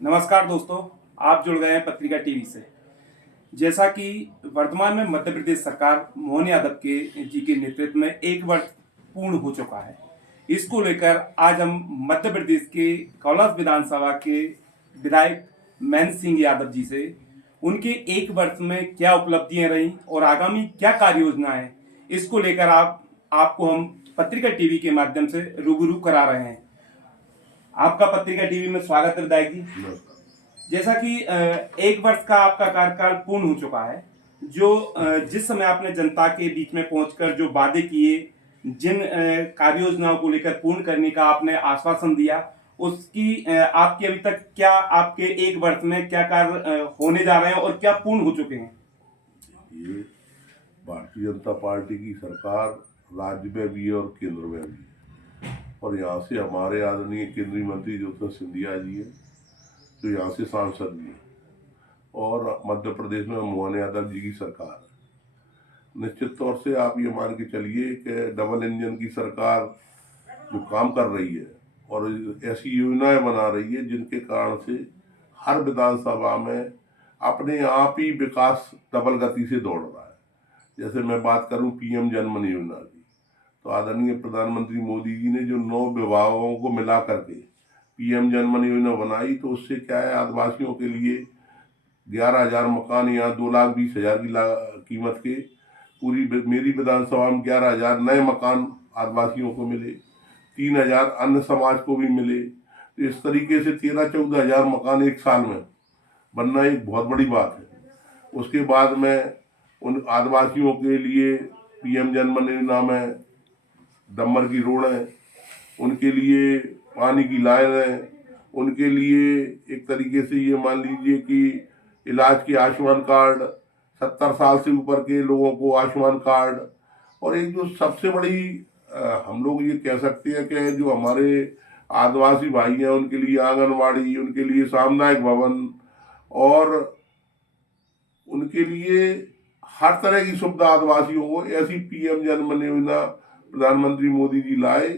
नमस्कार दोस्तों, आप जुड़ गए हैं पत्रिका टीवी से। जैसा कि वर्तमान में मध्य प्रदेश सरकार मोहन यादव के जी के नेतृत्व में 1 वर्ष पूर्ण हो चुका है। इसको लेकर आज हम मध्य प्रदेश के कौलास विधानसभा के विधायक महेंद्र सिंह यादव जी से उनके 1 वर्ष में क्या उपलब्धियां रही और आगामी क्या कार्य योजना है, इसको लेकर आपको हम पत्रिका टीवी के माध्यम से रूबरू करा रहे हैं। आपका पत्रिका टीवी में स्वागत है विधायक जी। जैसा कि 1 वर्ष का आपका कार्यकाल पूर्ण हो चुका है, जो जिस समय आपने जनता के बीच में पहुंचकर जो वादे किए, जिन कार्य योजनाओं को लेकर पूर्ण करने का आपने आश्वासन दिया, उसकी आपकी अभी तक क्या आपके 1 वर्ष में क्या कार्य होने जा रहे हैं और क्या पूर्ण हो चुके हैं? ये भारतीय जनता पार्टी की सरकार राज्य में भी है और केंद्र में भी है, और यहाँ से हमारे आदरणीय केंद्रीय मंत्री ज्योतिरादित्य सिंधिया जी हैं, जो यहाँ से सांसद भी हैं, और मध्य प्रदेश में मोहन यादव जी की सरकार है। निश्चित तौर से आप ये मान के चलिए कि डबल इंजन की सरकार जो काम कर रही है और ऐसी योजनाएं बना रही है जिनके कारण से हर विधानसभा में अपने आप ही विकास डबल गति से दौड़ रहा है। जैसे मैं बात करूं पीएम जनमन योजना की, तो आदरणीय प्रधानमंत्री मोदी जी ने जो 9 विभागों को मिला करके पीएम जनमन योजना बनाई, तो उससे क्या है, आदिवासियों के लिए 11,000 मकान या 2,20,000 की कीमत के पूरी मेरी विधानसभा में 11,000 नए मकान आदिवासियों को मिले, 3,000 अन्य समाज को भी मिले। तो इस तरीके से 13-14,000 मकान एक साल में बनना एक बहुत बड़ी बात है। उसके बाद में उन आदिवासियों के लिए पीएम जनमन योजना में डम्बर की रोड है, उनके लिए पानी की लाइन है, उनके लिए एक तरीके से ये मान लीजिए कि इलाज के आयुष्मान कार्ड, 70 साल से ऊपर के लोगों को आयुष्मान कार्ड, और एक जो सबसे बड़ी हम लोग ये कह सकते हैं कि जो हमारे आदिवासी भाई हैं उनके लिए आंगनवाड़ी, उनके लिए सामुदायिक भवन, और उनके लिए हर तरह की सुविधा आदिवासियों को, ऐसी पीएम जनमन योजना प्रधानमंत्री मोदी जी लाए।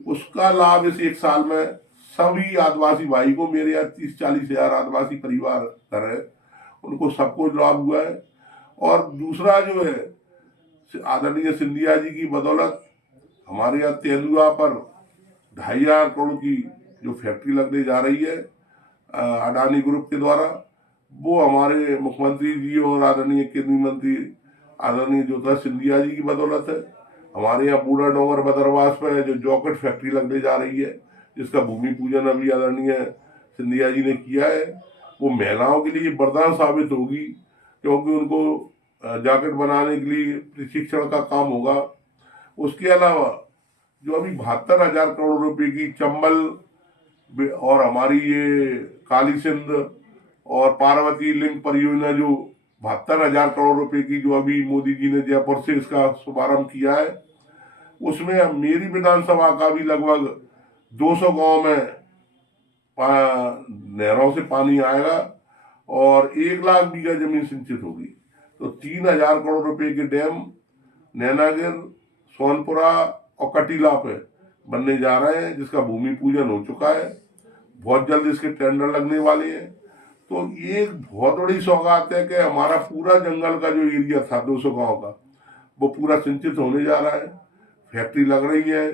उसका लाभ इस एक साल में सभी आदिवासी भाई को, मेरे यहाँ 30-40 हजार आदिवासी परिवार घर है, उनको सबको लाभ हुआ है। और दूसरा जो है, आदरणीय सिंधिया जी की बदौलत हमारे यहाँ तेंदुआ पर 2,500 करोड़ की जो फैक्ट्री लगने जा रही है अडानी ग्रुप के द्वारा, वो हमारे मुख्यमंत्री जी और आदरणीय केंद्रीय मंत्री आदरणीय ज्योतिरादित्य सिंधिया जी की बदौलत है। हमारे यहाँ बूढ़ा डोंगर बदरवास पे जो जॉकेट फैक्ट्री लगने जा रही है, जिसका भूमि पूजन अभी आदरणीय सिंधिया जी ने किया है, वो महिलाओं के लिए वरदान साबित होगी, क्योंकि उनको जैकेट बनाने के लिए प्रशिक्षण का काम होगा। उसके अलावा जो अभी 72,000 करोड़ रुपए की चंबल और हमारी ये काली सिंध और पार्वती लिंक परियोजना, जो 72,000 करोड़ रुपए की जो अभी मोदी जी ने जयपुर से इसका शुभारंभ किया है, उसमें मेरी विधानसभा का भी लगभग 200 गांव में नहरों से पानी आएगा और 1 लाख बीघा जमीन सिंचित होगी। तो 3,000 करोड़ रुपए के डैम नैनागिर, सोनपुरा और कटीला पे बनने जा रहे हैं, जिसका भूमि पूजन हो चुका है। बहुत जल्द इसके टेंडर लगने वाले हैं। तो ये एक बहुत बड़ी सौगात है कि हमारा पूरा जंगल का जो एरिया था 200 गांव का, वो पूरा सिंचित होने जा रहा है। फैक्ट्री लग रही है,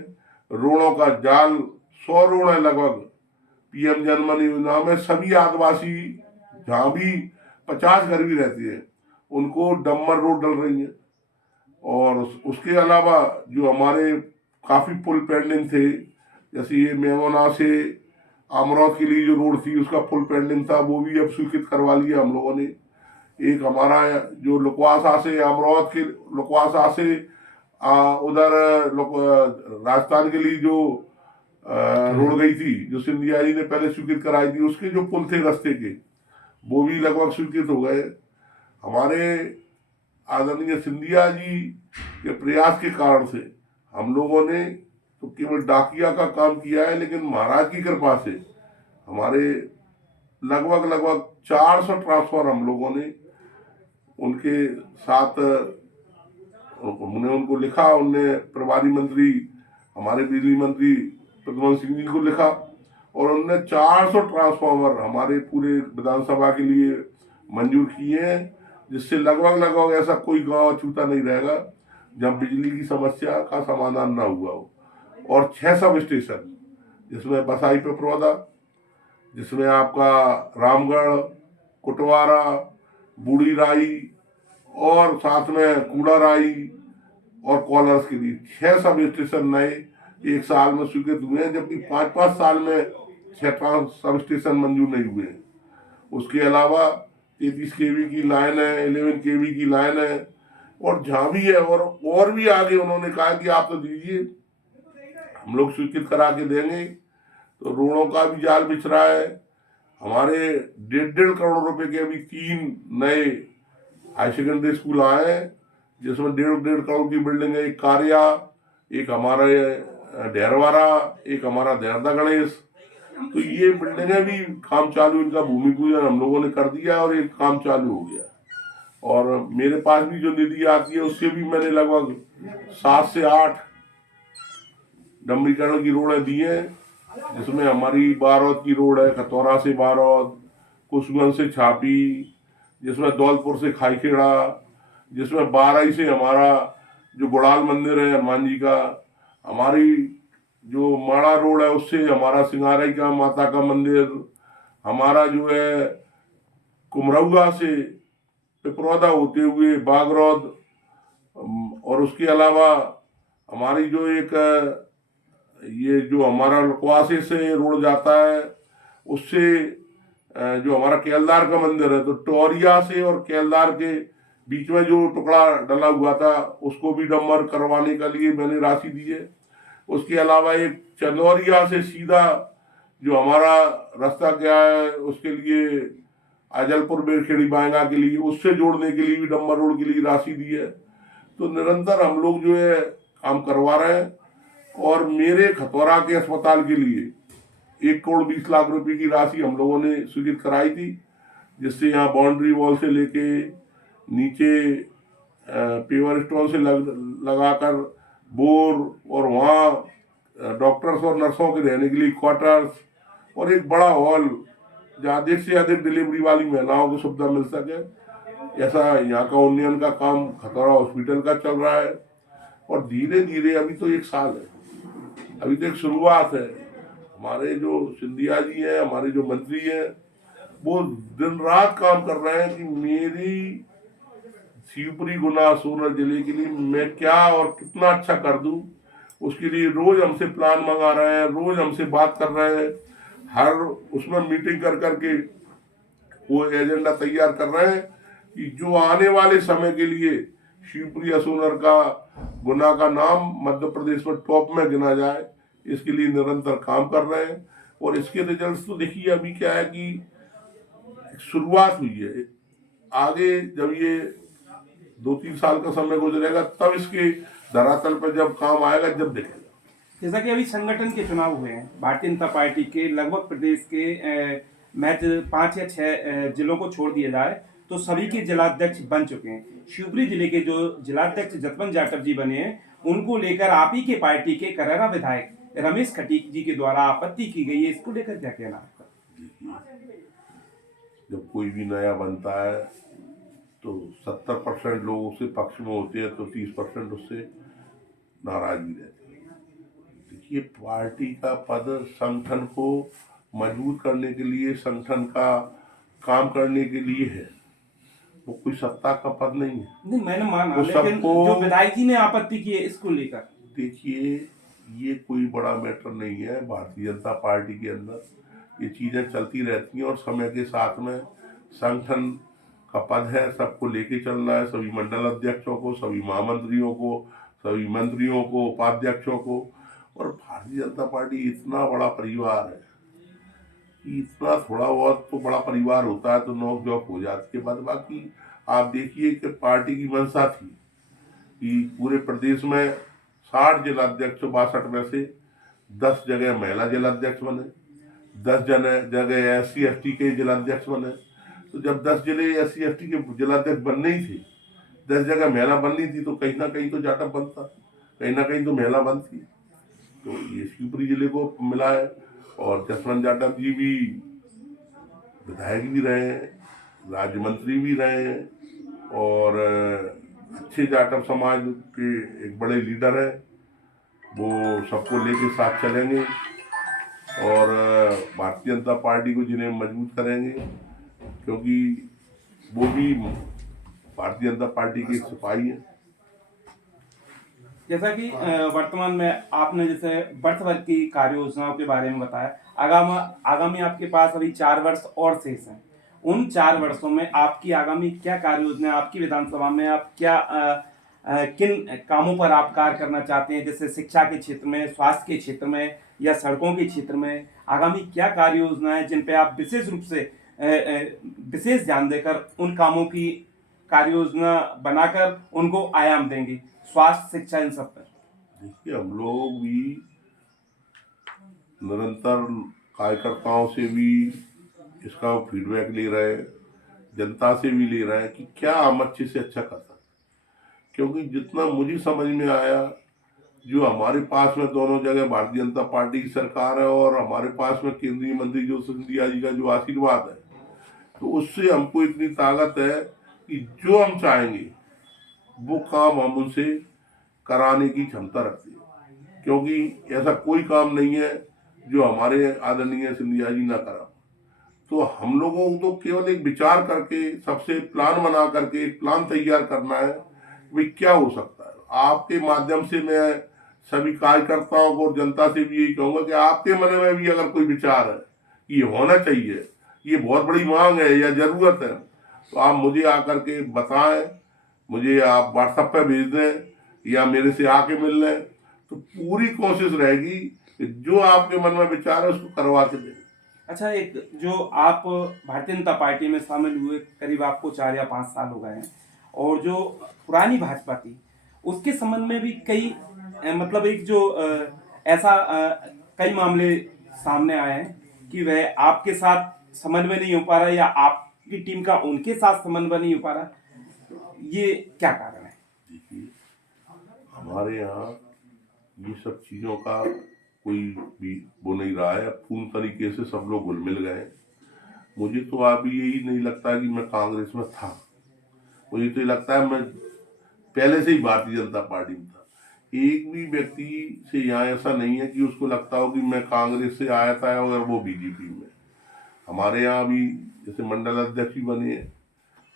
रोड़ों का जाल 100 रोड है लगभग पीएम जनमन योजना में। सभी आदिवासी जहाँ भी 50 घर भी रहते हैं उनको डम्बर रोड डल रही है। और उसके अलावा जो हमारे काफी पुल पेंडिंग थे, जैसे ये मेमोना से अमरौद के लिए जो रोड थी उसका पुल पेंडिंग था, वो भी अब स्वीकृत करवा लिया हम लोगों ने। एक हमारा जो लुकवासा से अमरौद के लुकवासा से उधर राजस्थान के लिए जो रोड गई थी, जो सिंधिया जी ने पहले स्वीकृत कराई थी, उसके जो पुल थे रास्ते के, वो भी लगभग स्वीकृत हो गए। हमारे आदरणीय सिंधिया जी के प्रयास के कारण से हम लोगों ने तो केवल डाकिया का काम किया है, लेकिन महाराज की कृपा से हमारे लगभग 400 ट्रांसफार्मर हम लोगों ने उनके साथ हमने उनको लिखा, उनने प्रभारी मंत्री हमारे बिजली मंत्री प्रद्युमन सिंह जी को लिखा, और उन्होंने 400 ट्रांसफार्मर हमारे पूरे विधानसभा के लिए मंजूर किए हैं, जिससे लगभग ऐसा कोई गांव अछूता नहीं रहेगा जब बिजली की समस्या का समाधान ना हुआ हो। और 6 सब स्टेशन, जिसमें बसाई पिपरौदा, जिसमें आपका रामगढ़, कुटवारा, बूढ़ी राई और साथ में कूड़ा राई और कॉलर्स के लिए 6 सब स्टेशन नए 1 साल में स्वीकृत हुए हैं, जबकि 5-5 साल में 6 सब स्टेशन मंजूर नहीं हुए हैं। उसके अलावा 33 kV की लाइन है, 11 kV की लाइन है, और जहाँ भी है और भी आगे उन्होंने कहा कि आप तो दीजिए, हम लोग स्वीकृत करा के देंगे। तो रोडों का भी जाल बिछ रहा है। हमारे 1.5 करोड़ रुपए के अभी 3 नए हाई सेकेंडरी स्कूल आए हैं, जिसमें 1.5 करोड़ की बिल्डिंग है। एक कारिया, एक हमारा डेरवारा, एक हमारा देरदा गणेश। तो ये बिल्डिंगें भी काम चालू, इनका भूमि पूजन हम लोगों ने कर दिया और एक काम चालू हो गया। और मेरे पास भी जो निधि आती है उससे भी मैंने लगभग 7 से 8 डम्बरीकरण की रोडें दी हैं, जिसमें हमारी बारौद की रोड है, खतौरा से बारौद, कुशगंज से छापी, जिसमें दौलपुर से खाईखेड़ा, जिसमें बाराई से हमारा जो गुड़ाल मंदिर है हनुमान जी का, हमारी जो माड़ा रोड है उससे हमारा सिंगाराई का माता का मंदिर, हमारा जो है कुमरौगा से पिपरौदा होते हुए बागरौद, और उसके अलावा हमारी जो एक ये जो हमारा लकवासे से रोड जाता है उससे जो हमारा केलदार का मंदिर है, तो टोरिया से और केलदार के बीच में जो टुकड़ा डला हुआ था उसको भी डंबर करवाने के लिए मैंने राशि दी है। उसके अलावा एक चंदौरिया से सीधा जो हमारा रास्ता क्या है उसके लिए अजलपुर बेरखेड़ी बायंगा के लिए, उससे जोड़ने के लिए भी डंबर रोड के लिए राशि दी है। तो निरंतर हम लोग जो है काम करवा रहे हैं। और मेरे खतौरा के अस्पताल के लिए 1 करोड़ 20 लाख रुपए की राशि हम लोगों ने स्वीकृत कराई थी, जिससे यहाँ बाउंड्री वॉल से लेके नीचे पेवर स्टॉल से लगाकर बोर, और वहाँ डॉक्टर्स और नर्सों के रहने के लिए क्वार्टर्स, और एक बड़ा हॉल जहाँ अधिक से अधिक डिलीवरी वाली महिलाओं को सुविधा मिल सके, ऐसा यहाँ का उन्नयन का काम खतौरा हॉस्पिटल का चल रहा है। और धीरे धीरे, अभी तो 1 साल है, अभी तो एक शुरुआत है। हमारे जो सिंधिया जी हैं, हमारे जो मंत्री हैं, वो दिन रात काम कर रहे हैं कि मेरी शिवपुरी, गुना, सोलन जिले के लिए मैं क्या और कितना अच्छा कर दूं। उसके लिए रोज हमसे प्लान मंगा रहे हैं, रोज हमसे बात कर रहे हैं, हर उसमें मीटिंग कर करके वो एजेंडा तैयार कर रहे हैं कि जो आने वाले समय के लिए शिवपुरी, सोलन का, गुना का नाम मध्य प्रदेश में टॉप में गिना जाए, इसके लिए निरंतर काम कर रहे हैं। और इसके रिजल्ट्स तो देखिए, अभी क्या है कि शुरुआत हुई है, आगे जब ये 2-3 साल का समय गुजरेगा तब इसके धरातल पर जब काम आएगा, जब देखेगा। जैसा कि अभी संगठन के चुनाव हुए हैं, भारतीय जनता पार्टी के लगभग प्रदेश के महज 5 या 6 जिलों को छोड़ दिया जाए तो सभी के जिलाध्यक्ष बन चुके हैं। शिवपुरी जिले के जो जिलाध्यक्ष जतवंत जाटव जी बने हैं, उनको लेकर आप ही के पार्टी के कर्रा विधायक रमेश खटीक जी के द्वारा आपत्ति की गई है, इसको लेकर क्या कहना आपका? जब कोई भी नया बनता है तो 70% लोग उससे पक्ष में होते हैं, तो 30% उससे नाराज भी रहते हैं। देखिए, पार्टी का पद संगठन को मजबूत करने के लिए, संगठन का काम करने के लिए है, वो कोई सत्ता का पद नहीं है। नहीं, मैंने माना, लेकिन जो विधायक जी ने आपत्ति की है इसको लेकर, देखिए, ये कोई बड़ा मैटर नहीं है। भारतीय जनता पार्टी के अंदर ये चीजें चलती रहती हैं, और समय के साथ में संगठन का पद है, सबको लेके चलना है, सभी मंडल अध्यक्षों को, सभी महामंत्रियों को, सभी मंत्रियों को, उपाध्यक्षों को। और भारतीय जनता पार्टी इतना बड़ा परिवार है कि इतना थोड़ा बहुत तो बड़ा परिवार होता है तो नोक झोंक हो जाती है। बाद बाकी आप देखिए कि पार्टी की मंशा थी कि पूरे प्रदेश में 60 जिलाध्यक्ष, 62 में से 10 जगह महिला जिलाध्यक्ष बने, 10 जगह SC/ST के जिलाध्यक्ष बने। तो जब 10 जिले SC/ST के जिलाध्यक्ष बनने ही थे, 10 जगह महिला बननी थी, तो कहीं ना कहीं तो जाटव बनता, कहीं ना कहीं तो महिला बनती। तो ये शिवपुरी जिले को मिला है। और जसवंत जाटव जी भी विधायक भी रहे हैं, राज्य मंत्री भी रहे हैं और अच्छे जाटव समाज के एक बड़े लीडर हैं। वो सबको लेके साथ चलेंगे और भारतीय जनता पार्टी को जिन्हें मजबूत करेंगे, क्योंकि वो भी भारतीय जनता पार्टी के एक सिपाही हैं। जैसा कि वर्तमान में आपने जैसे वर्ष भर की कार्य योजनाओं के बारे में बताया, आगामी आपके पास अभी 4 वर्ष और शेष हैं। उन 4 वर्षों में आपकी आगामी क्या कार्य योजना है? आपकी विधानसभा में आप क्या किन कामों पर आप कार्य करना चाहते हैं, जैसे शिक्षा के क्षेत्र में, स्वास्थ्य के क्षेत्र में या सड़कों के क्षेत्र में? आगामी क्या कार्य योजना है जिन पे आप विशेष रूप से विशेष ध्यान देकर उन कामों की कार्य योजना बनाकर उनको आयाम देंगे, स्वास्थ्य, शिक्षा, इन सब पर? देखिए, हम लोग भी निरंतर कार्यकर्ताओं से भी इसका फीडबैक ले रहे हैं, जनता से भी ले रहे हैं कि क्या हम अच्छे से अच्छा कर सकते, क्योंकि जितना मुझे समझ में आया, जो हमारे पास में दोनों जगह भारतीय जनता पार्टी की सरकार है और हमारे पास में केंद्रीय मंत्री जो सिंधिया जी का जो आशीर्वाद है, तो उससे हमको इतनी ताकत है कि जो हम चाहेंगे वो काम हम उनसे कराने की क्षमता रखते हैं, क्योंकि ऐसा कोई काम नहीं है जो हमारे आदरणीय सिंधिया जी ना करा। तो हम लोगों को तो केवल एक विचार करके, सबसे प्लान बना करके एक प्लान तैयार करना है भाई क्या हो सकता है। आपके माध्यम से मैं सभी कार्यकर्ताओं को और जनता से भी यही कहूंगा कि आपके मन में भी अगर कोई विचार है कि ये होना चाहिए, ये बहुत बड़ी मांग है या जरूरत है, तो आप मुझे आकर के बताएं, मुझे आप व्हाट्सएप पे भेज दें या मेरे से आके मिल लें, तो पूरी कोशिश रहेगी कि जो आपके मन में विचार है उसको करवा के दें। अच्छा, एक जो आप भारतीय जनता पार्टी में शामिल हुए करीब आपको 4 या 5 साल हो गए हैं, और जो पुरानी भाजपा थी उसके संबंध में भी कई मतलब एक जो ऐसा कई मामले सामने आए हैं कि वह आपके साथ समन्वय नहीं हो पा रहा या आपकी टीम का उनके साथ समन्वय नहीं हो पा रहा, ये क्या कारण है? देखिए, हमारे यहाँ ये सब चीज़ों का कोई भी वो नहीं रहा है, पूर्ण तरीके से सब लोग घुल मिल गए। मुझे तो अभी यही नहीं लगता कि मैं कांग्रेस में था, मुझे तो ये लगता है मैं पहले से ही भारतीय जनता पार्टी में था। एक भी व्यक्ति से यहाँ ऐसा नहीं है कि उसको लगता हो कि मैं कांग्रेस से आया था और वो बीजेपी में। हमारे यहाँ भी जैसे मंडल अध्यक्ष भी बने हैं,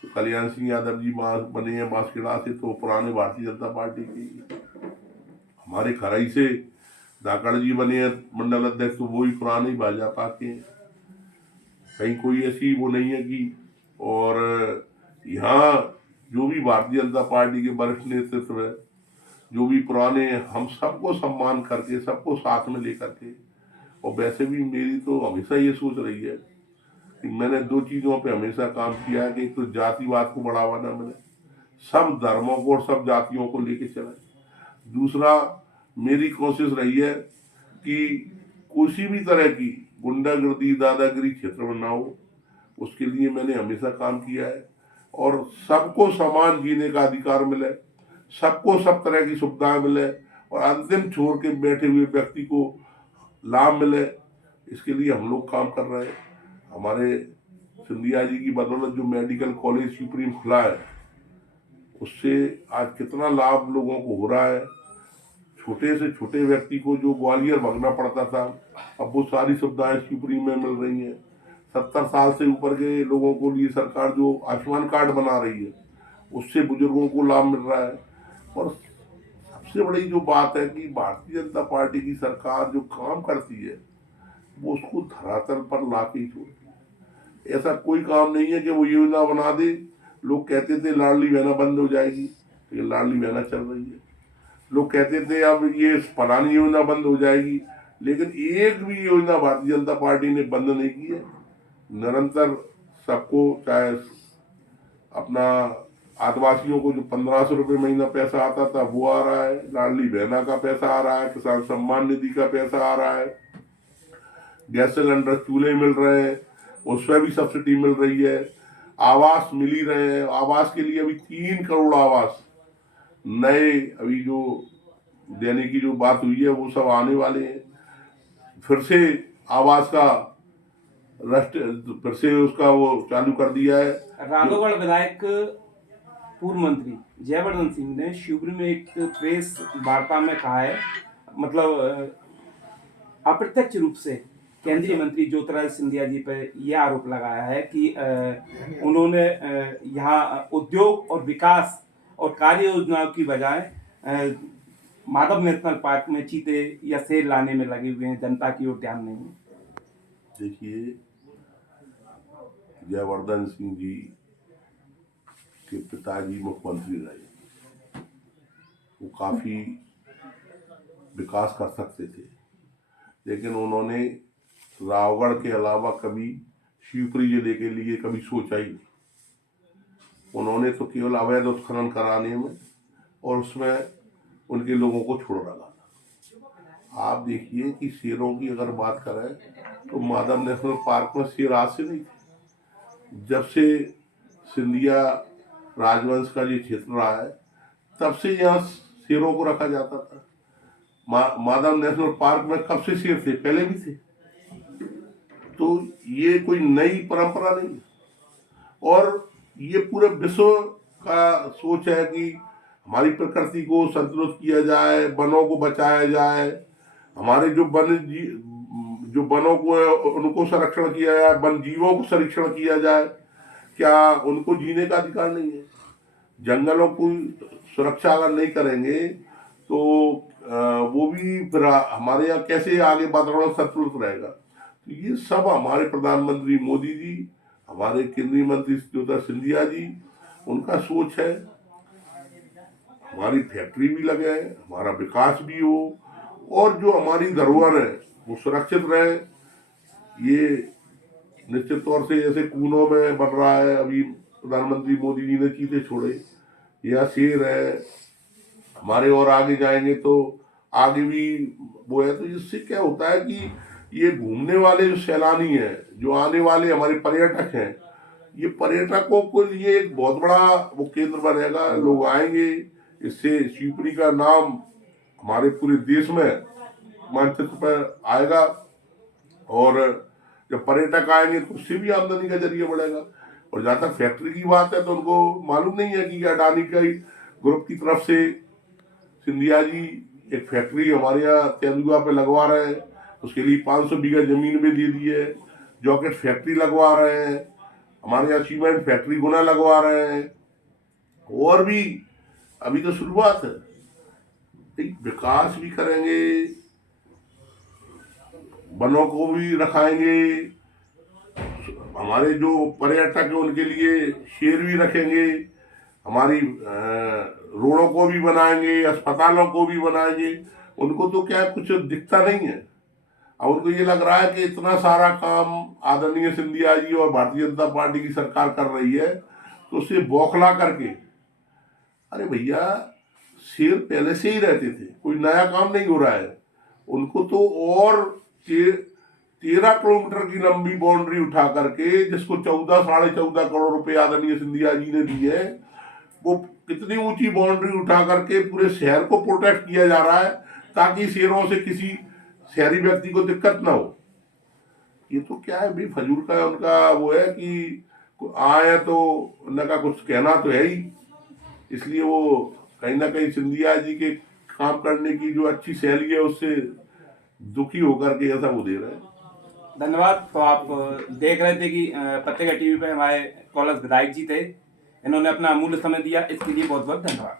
तो कल्याण सिंह यादव जी बने हैं बांसखेड़ा से, तो पुराने भारतीय जनता पार्टी के। हमारे खराई से धाकड़ जी बने हैं मंडल अध्यक्ष, तो वो भी पुराने भाजपा के हैं। कहीं कोई ऐसी वो नहीं है कि, और यहाँ जो भी भारतीय जनता पार्टी के वरिष्ठ नेतृत्व है, जो भी पुराने, हम सबको सम्मान करके, सबको साथ में लेकर के, और वैसे भी मेरी तो हमेशा ये सोच रही है कि मैंने 2 चीज़ों पे हमेशा काम किया है कि एक तो जातिवाद को बढ़ावा न मिले, सब धर्मों को और सब जातियों को लेके चले। दूसरा, मेरी कोशिश रही है कि किसी भी तरह की गुंडागर्दी, दादागिरी क्षेत्र में ना हो, उसके लिए मैंने हमेशा काम किया है। और सबको समान जीने का अधिकार मिले, सबको सब तरह की सुविधाएं मिले, और अंतिम छोर के बैठे हुए व्यक्ति को लाभ मिले, इसके लिए हम लोग काम कर रहे हैं। हमारे सिंधिया जी की बदौलत जो मेडिकल कॉलेज सुप्रीम खुला है, उससे आज कितना लाभ लोगों को हो रहा है। छोटे से छोटे व्यक्ति को जो ग्वालियर भागना पड़ता था, अब वो सारी सुविधाएं सुप्रीम में मिल रही हैं। 70 साल से ऊपर के लोगों को लिए सरकार जो आयुष्मान कार्ड बना रही है, उससे बुजुर्गों को लाभ मिल रहा है। और सबसे बड़ी जो बात है कि भारतीय जनता पार्टी की सरकार जो काम करती है, वो उसको धरातल पर ला के ही छोड़ती है। ऐसा कोई काम नहीं है कि वो योजना बना दे। लोग कहते थे लाडली बहना बंद हो जाएगी, तो ये लाडली बहना चल रही है। लोग कहते थे अब ये फलानी योजना बंद हो जाएगी, लेकिन एक भी योजना भारतीय जनता पार्टी ने बंद नहीं की है। निरंतर सबको, चाहे अपना आदिवासियों को जो 1500 रुपये महीना पैसा आता था वो आ रहा है, लाडली बहना का पैसा आ रहा है, किसान सम्मान निधि का पैसा आ रहा है, गैस सिलेंडर चूल्हे मिल रहे हैं, उसमें भी सब्सिडी मिल रही है, आवास मिल ही रहे हैं। आवास के लिए अभी 3 करोड़ आवास नए अभी जो देने की जो बात हुई है वो सब आने वाले हैं। फिर से आवास का राष्ट्र फिर से उसका वो चालू कर दिया है। राघवगढ़ विधायक पूर्व मंत्री जयवर्धन सिंह ने शिवपुरी में एक प्रेस वार्ता में कहा है, मतलब अप्रत्यक्ष रूप से केंद्रीय मंत्री ज्योतिरादित्य सिंधिया जी पर यह आरोप लगाया है कि उन्होंने यहाँ उद्योग और विकास और कार्य योजनाओं की बजाय माधव नेशनल पार्क में चीते या शेर लाने में लगे हुए हैं, जनता की ओर ध्यान नहीं है। देखिए, जयवर्धन सिंह जी के पिताजी मुख्यमंत्री रहे, वो काफी विकास कर सकते थे, लेकिन उन्होंने रावगढ़ के अलावा कभी शिवपुरी जिले के लिए कभी सोचा ही नहीं। उन्होंने तो केवल अवैध उत्खनन कराने में और उसमें उनके लोगों को छोड़ रखा। आप देखिए कि शेरों की अगर बात करें तो माधव नेशनल पार्क में शेर आज से नहीं थे। जब से सिंधिया राजवंश का ये क्षेत्र रहा है तब से यहाँ शेरों को रखा जाता था। माधव नेशनल पार्क में कब से शेर थे? पहले भी थे। तो ये कोई नई परंपरा नहीं है, और ये पूरे विश्व का सोच है कि हमारी प्रकृति को संतुलित किया जाए, वनों को बचाया जाए, हमारे जो वनों को उनको संरक्षण किया जाए, वन जीवों को संरक्षण किया जाए। क्या उनको जीने का अधिकार नहीं है? जंगलों की सुरक्षा अगर नहीं करेंगे तो वो भी फिर हमारे यहाँ कैसे आगे वातावरण संतुलित रहेगा? तो ये सब हमारे प्रधानमंत्री मोदी जी, हमारे केंद्रीय मंत्री ज्योतिरादित्य सिंधिया जी, उनका सोच है हमारी फैक्ट्री भी लगे, हमारा विकास भी हो और जो हमारी धरोहर है वो सुरक्षित रहे। ये निश्चित तौर से जैसे कूनों में बन रहा है, अभी प्रधानमंत्री मोदी जी ने चीते छोड़े, यह शेर है, हमारे और आगे जाएंगे तो आगे भी वो है। तो इससे क्या होता है कि ये घूमने वाले जो सैलानी हैं, जो आने वाले हमारे पर्यटक हैं, ये पर्यटकों के लिए एक बहुत बड़ा वो केंद्र बनेगा। लोग आएंगे, इससे शिवपुरी का नाम हमारे पूरे देश में मानचित्र पर आएगा, और जब पर्यटक आएंगे तो उससे भी आमदनी का जरिया बढ़ेगा। और जहाँ तक फैक्ट्री की बात है तो उनको मालूम नहीं है कि अडानी का ग्रुप की तरफ से सिंधिया जी एक फैक्ट्री हमारे यहाँ तेंदुआ पे लगवा रहे हैं। उसके लिए 500 बीघा जमीन में दे दी है। जॉकेट फैक्ट्री लगवा रहे हैं, हमारे यहाँ सीमेंट फैक्ट्री गुना लगवा रहे हैं, और भी अभी तो शुरुआत है। विकास भी करेंगे, वनों को भी रखाएंगे, हमारे जो पर्यटक है उनके लिए शेर भी रखेंगे, हमारी रोडों को भी बनाएंगे, अस्पतालों को भी बनाएंगे। उनको तो क्या कुछ दिखता नहीं है। अब उनको ये लग रहा है कि इतना सारा काम आदरणीय सिंधिया जी और भारतीय जनता पार्टी की सरकार कर रही है तो उसे बौखला करके, अरे भैया शेर पहले से ही रहते थे, कोई नया काम नहीं हो रहा है। उनको तो और 13 किलोमीटर की लंबी बाउंड्री उठा करके, जिसको 14-14.5 करोड़ रुपए आदरणीय सिंधिया जी ने दिए हैं, वो कितनी ऊंची बाउंड्री उठा करके पूरे शहर को प्रोटेक्ट किया जा रहा है ताकि शेरों से किसी शहरी व्यक्ति को दिक्कत ना हो। ये तो क्या है भाई, फजूल का उनका वो है कि आए तो उनका कुछ कहना तो है ही, इसलिए वो कहीं ना कहीं सिंधिया जी के काम करने की जो अच्छी शैली है उससे दुखी होकर के ऐसा वो दे रहे हैं। धन्यवाद। तो आप देख रहे थे कि पत्रिका टीवी पे हमारे कॉलेज विधायक जी थे, इन्होंने अपना अमूल्य समय दिया, इसके लिए बहुत बहुत धन्यवाद।